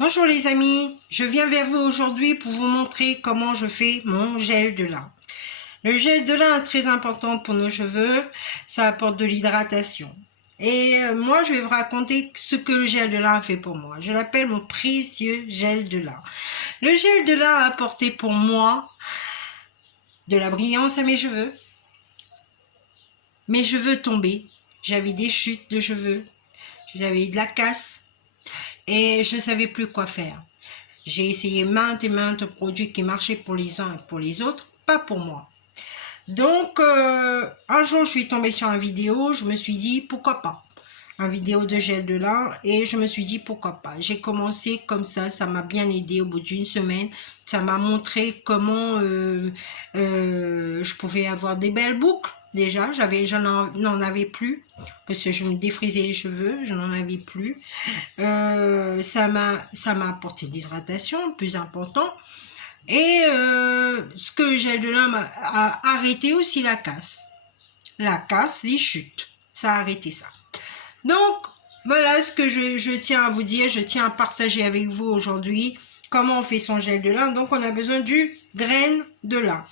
Bonjour les amis, je viens vers vous aujourd'hui pour vous montrer comment je fais mon gel de lin. Le gel de lin est très important pour nos cheveux, ça apporte de l'hydratation. Et moi je vais vous raconter ce que le gel de lin fait pour moi. Je l'appelle mon précieux gel de lin. Le gel de lin a apporté pour moi de la brillance à mes cheveux. Mes cheveux tombaient, j'avais des chutes de cheveux, j'avais de la casse. Et je ne savais plus quoi faire. J'ai essayé maintes et maintes produits qui marchaient pour les uns et pour les autres, pas pour moi. Donc, un jour, je suis tombée sur une vidéo, je me suis dit, pourquoi pas? Une vidéo de gel de lin, et je me suis dit, pourquoi pas? J'ai commencé comme ça m'a bien aidé au bout d'une semaine. Ça m'a montré comment je pouvais avoir des belles boucles. Déjà, je n'en avais plus, parce que je me défrisais les cheveux, je n'en avais plus. Ça m'a apporté l'hydratation, le plus important. Et ce que le gel de lin a arrêté aussi la casse. La casse, les chutes. Ça a arrêté ça. Donc, voilà ce que je tiens à vous dire. Je tiens à partager avec vous aujourd'hui comment on fait son gel de lin. Donc, on a besoin du grain de lin.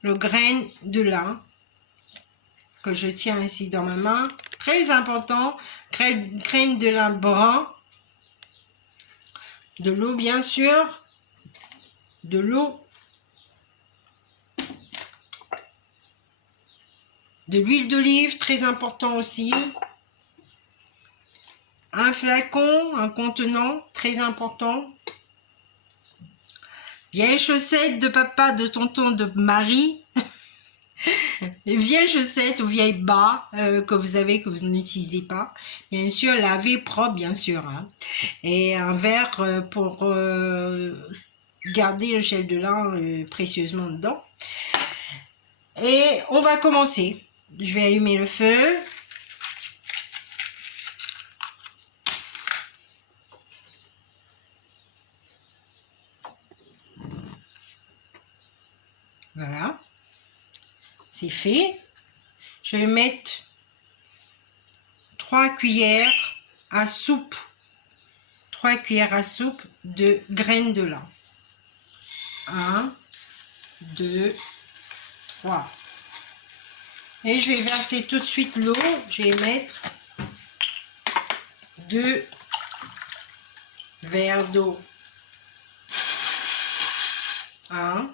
Le grain de lin que je tiens ici dans ma main. Très important. Grain de lin brun. De l'eau, bien sûr. De l'eau. De l'huile d'olive, très important aussi. Un flacon, un contenant, très important. Vieilles chaussettes de papa, de tonton, de mari. Vieilles chaussettes ou vieilles bas que vous avez, que vous n'utilisez pas. Bien sûr, laver propre, bien sûr. Hein. Et un verre pour garder le gel de lin précieusement dedans. Et on va commencer. Je vais allumer le feu. Voilà. C'est fait. Je vais mettre 3 cuillères à soupe. 3 cuillères à soupe de graines de lin. 1, 2, 3. Et je vais verser tout de suite l'eau. Je vais mettre 2 verres d'eau. 1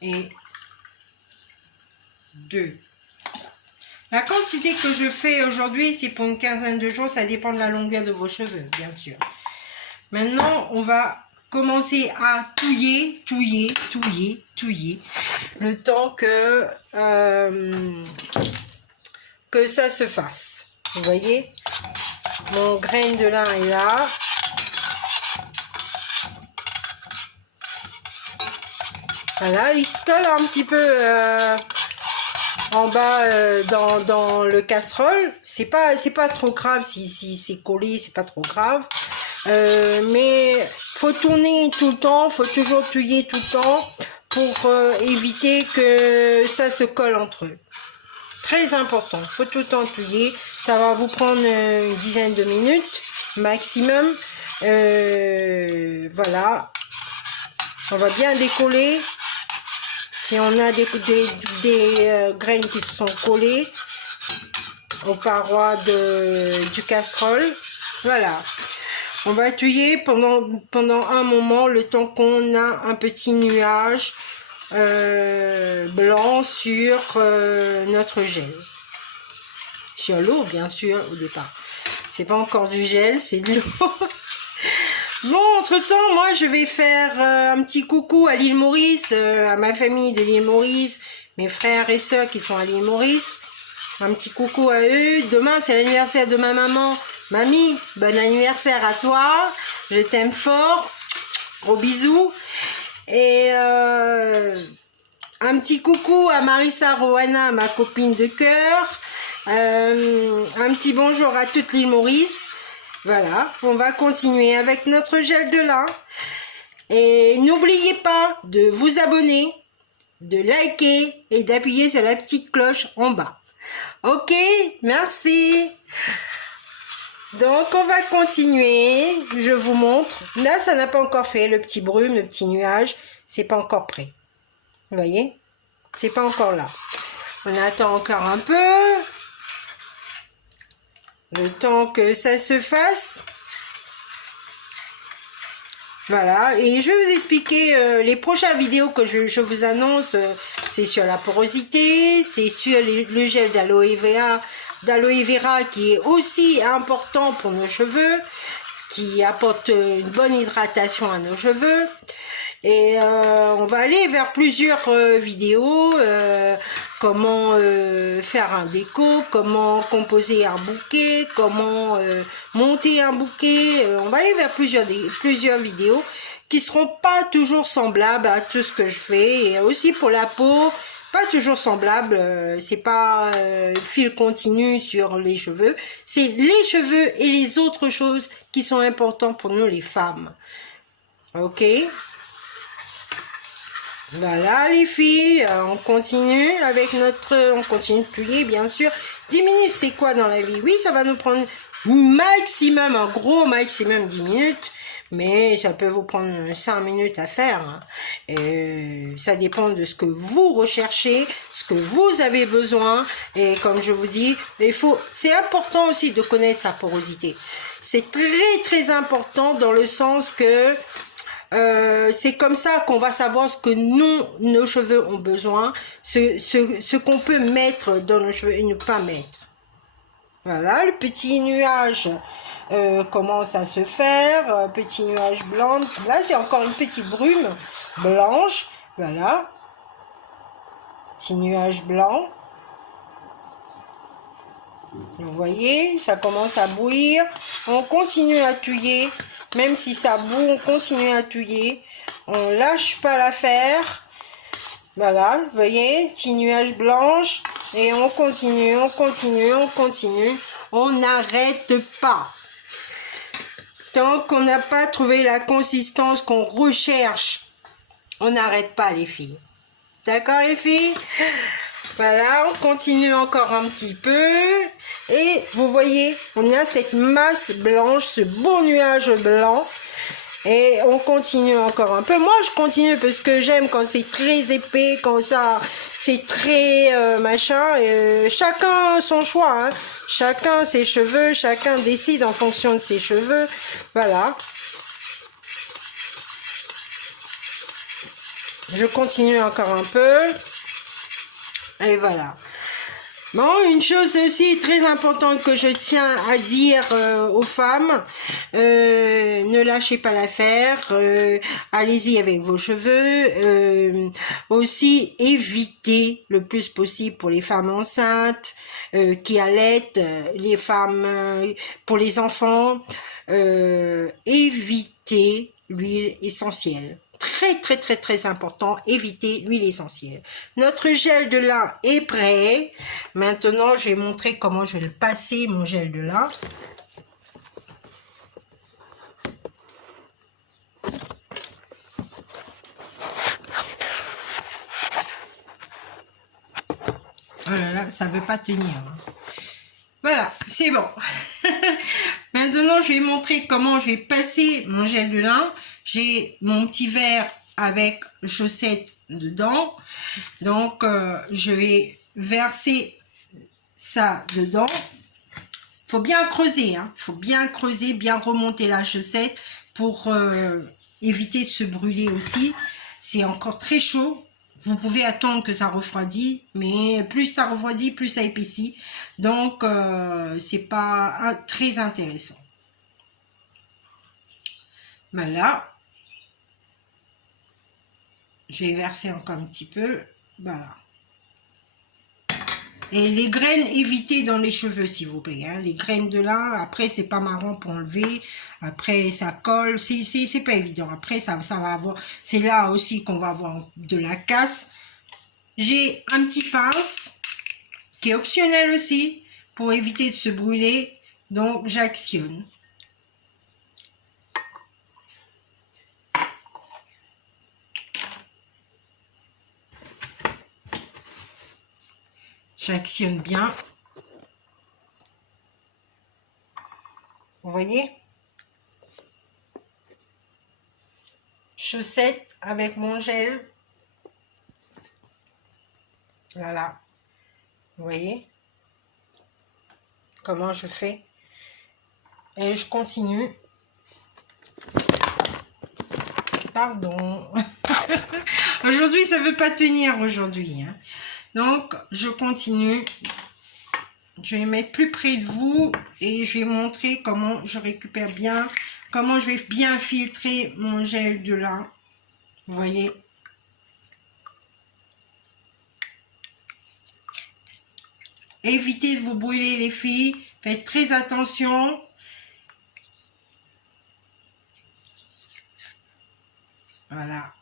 et 2. La quantité que je fais aujourd'hui, c'est pour une quinzaine de jours. Ça dépend de la longueur de vos cheveux, bien sûr. Maintenant, on va commencer à touiller, le temps que ça se fasse. Vous voyez, mon grain de lin est là. Voilà, il se colle un petit peu en bas dans le casserole. C'est pas trop grave si c'est collé, c'est pas trop grave. Mais faut tourner tout le temps, faut toujours touiller tout le temps pour éviter que ça se colle entre eux. Très important, faut tout le temps touiller. Ça va vous prendre une dizaine de minutes maximum. Voilà, on va bien décoller. Si on a des graines qui se sont collées aux parois du casserole, voilà. On va touiller pendant un moment, le temps qu'on a un petit nuage blanc sur notre gel. Sur l'eau, bien sûr, au départ. C'est pas encore du gel, c'est de l'eau. Bon, entre-temps, moi, je vais faire un petit coucou à l'île Maurice, à ma famille de l'île Maurice, mes frères et sœurs qui sont à l'île Maurice. Un petit coucou à eux. Demain, c'est l'anniversaire de ma maman. Mamie, bon anniversaire à toi. Je t'aime fort. Gros bisous. Et un petit coucou à Marissa Rowana, ma copine de cœur. Un petit bonjour à toute l'île Maurice. Voilà, on va continuer avec notre gel de lin. Et n'oubliez pas de vous abonner, de liker et d'appuyer sur la petite cloche en bas. Ok, merci. Donc, on va continuer. Je vous montre. Là, ça n'a pas encore fait le petit brume, le petit nuage. C'est pas encore prêt. Vous voyez? C'est pas encore là. On attend encore un peu. Le temps que ça se fasse. Voilà, et je vais vous expliquer les prochaines vidéos que je vous annonce. C'est sur la porosité, c'est sur le gel d'aloe vera qui est aussi important pour nos cheveux, qui apporte une bonne hydratation à nos cheveux. Et on va aller vers plusieurs vidéos, comment faire un déco, comment composer un bouquet, comment monter un bouquet. On va aller vers plusieurs vidéos qui seront pas toujours semblables à tout ce que je fais. Et aussi pour la peau, pas toujours semblable, c'est pas fil continu sur les cheveux. C'est les cheveux et les autres choses qui sont importantes pour nous les femmes. Ok? Voilà les filles, on continue avec on continue de plier bien sûr. 10 minutes c'est quoi dans la vie? Oui, ça va nous prendre maximum, un gros maximum 10 minutes, mais ça peut vous prendre 5 minutes à faire. Hein. Et ça dépend de ce que vous recherchez, ce que vous avez besoin. Et comme je vous dis, c'est important aussi de connaître sa porosité. C'est très important dans le sens que c'est comme ça qu'on va savoir ce que nos cheveux ont besoin, ce qu'on peut mettre dans nos cheveux et ne pas mettre. Voilà, le petit nuage commence à se faire, petit nuage blanc. Là, c'est encore une petite brume blanche. Voilà, petit nuage blanc. Vous voyez, ça commence à bouillir. On continue à touiller. Même si ça boue, on continue à touiller. On lâche pas l'affaire. Voilà, vous voyez, petit nuage blanche. Et on continue, on continue, on continue. On n'arrête pas. Tant qu'on n'a pas trouvé la consistance qu'on recherche, on n'arrête pas les filles. D'accord les filles? Voilà, on continue encore un petit peu. Et vous voyez, on a cette masse blanche, ce beau nuage blanc. Et on continue encore un peu. Moi, je continue parce que j'aime quand c'est très épais, quand ça, c'est très machin. Chacun son choix. Hein. Chacun ses cheveux, chacun décide en fonction de ses cheveux. Voilà. Je continue encore un peu. Et voilà. Bon, une chose aussi très importante que je tiens à dire aux femmes, ne lâchez pas l'affaire, allez-y avec vos cheveux, aussi évitez le plus possible pour les femmes enceintes, qui allaitent, les femmes, pour les enfants, évitez l'huile essentielle. Très important, éviter l'huile essentielle. Notre gel de lin est prêt. Maintenant, je vais montrer comment je vais le passer, mon gel de lin. Oh là là, ça ne veut pas tenir. Voilà, c'est bon. Maintenant, je vais montrer comment je vais passer mon gel de lin. J'ai mon petit verre avec chaussettes dedans. Donc, je vais verser ça dedans. Il faut bien creuser. Hein. Il faut bien creuser, bien remonter la chaussette pour éviter de se brûler aussi. C'est encore très chaud. Vous pouvez attendre que ça refroidit, mais plus ça refroidit, plus ça épaissit. Donc, c'est pas très intéressant. Voilà. Je vais verser encore un petit peu. Voilà. Et les graines, évitez dans les cheveux, s'il vous plaît. Hein. Les graines de lin, après, c'est pas marrant pour enlever. Après, ça colle. C'est pas évident. Après, ça va avoir... C'est là aussi qu'on va avoir de la casse. J'ai un petit pince qui est optionnel aussi pour éviter de se brûler. Donc, j'actionne. J'actionne bien. Vous voyez? Chaussettes avec mon gel. Voilà. Vous voyez comment je fais? Et je continue. Pardon. Aujourd'hui, ça ne veut pas tenir aujourd'hui. Hein. Donc, je continue. Je vais mettre plus près de vous et je vais montrer comment je récupère bien, comment je vais bien filtrer mon gel de lin. Vous voyez? Évitez de vous brûler les filles. Faites très attention. Voilà.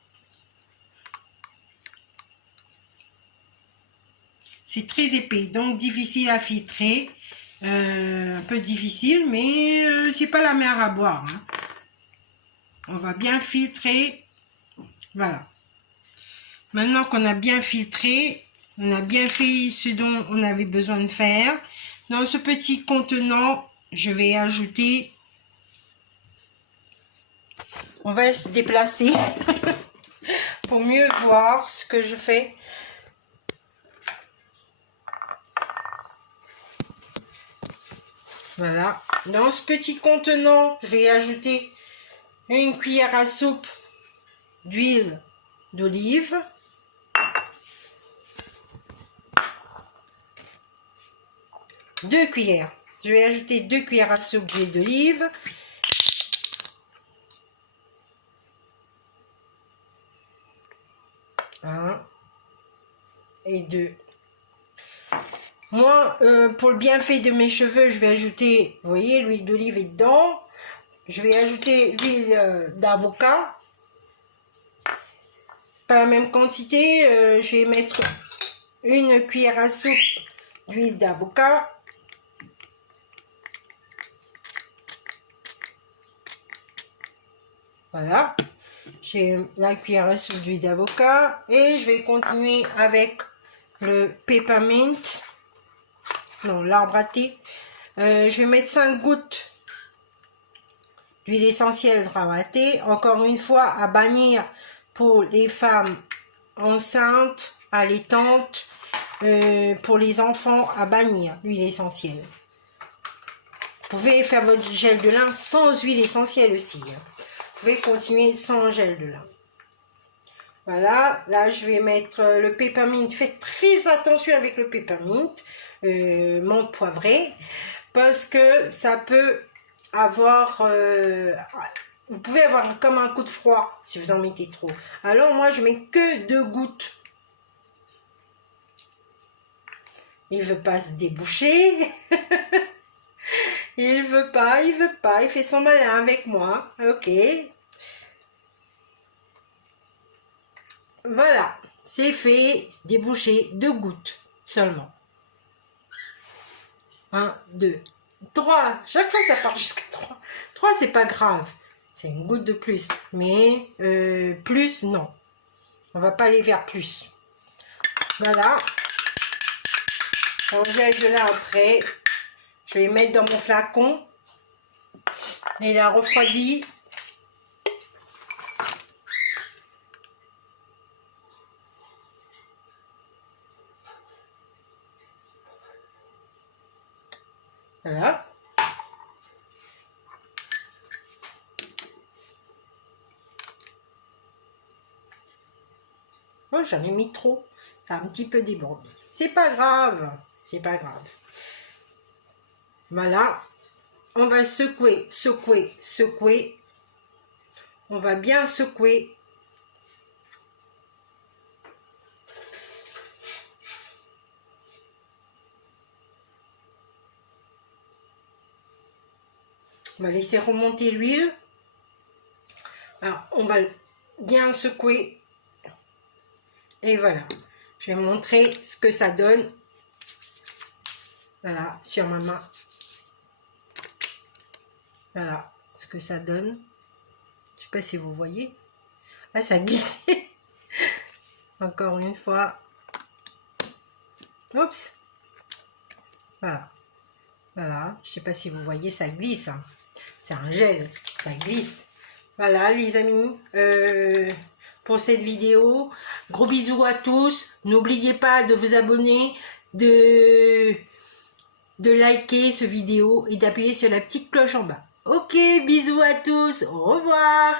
C'est très épais, donc difficile à filtrer. Un peu difficile, mais c'est pas la mer à boire. Hein. On va bien filtrer. Voilà. Maintenant qu'on a bien filtré, on a bien fait ce dont on avait besoin de faire. Dans ce petit contenant, je vais ajouter... On va se déplacer pour mieux voir ce que je fais. Voilà. Dans ce petit contenant, je vais ajouter une cuillère à soupe d'huile d'olive. Deux cuillères. Je vais ajouter 2 cuillères à soupe d'huile d'olive. Un et 2. Moi, pour le bienfait de mes cheveux, je vais ajouter, vous voyez, l'huile d'olive est dedans. Je vais ajouter l'huile d'avocat. Pas la même quantité. Je vais mettre une cuillère à soupe d'huile d'avocat. Voilà. J'ai la cuillère à soupe d'huile d'avocat. Et je vais continuer avec le peppermint. Non, l'arbre à thé. Je vais mettre 5 gouttes d'huile essentielle d'arbre à thé. Encore une fois, à bannir pour les femmes enceintes, allaitantes, pour les enfants, à bannir l'huile essentielle. Vous pouvez faire votre gel de lin sans huile essentielle aussi. Hein. Vous pouvez continuer sans gel de lin. Voilà, là je vais mettre le peppermint. Faites très attention avec le peppermint. Menthe poivrée, parce que ça peut avoir vous pouvez avoir comme un coup de froid si vous en mettez trop. Alors moi je mets que 2 gouttes. Il veut pas se déboucher. Il veut pas, il fait son malin avec moi. Ok, voilà, c'est fait. Déboucher 2 gouttes seulement. 1, 2, 3. Chaque fois, ça part jusqu'à 3. 3, c'est pas grave. C'est une goutte de plus. Mais plus, non. On va pas aller vers plus. Voilà. Mon gel de lin après. Je vais mettre dans mon flacon. Il a refroidi. Voilà. Oh, j'en ai mis trop. Ça a un petit peu débordé. C'est pas grave. C'est pas grave. Voilà. On va secouer, secouer, secouer. On va bien secouer. On va laisser remonter l'huile. Alors, on va bien secouer. Et voilà. Je vais montrer ce que ça donne. Voilà, sur ma main. Voilà ce que ça donne. Je sais pas si vous voyez. Ah, ça glisse. Encore une fois. Oups. Voilà. Voilà, je sais pas si vous voyez, ça glisse. Hein. C'est un gel, ça glisse. Voilà les amis, pour cette vidéo. Gros bisous à tous. N'oubliez pas de vous abonner, de liker ce vidéo et d'appuyer sur la petite cloche en bas. Ok, bisous à tous. Au revoir.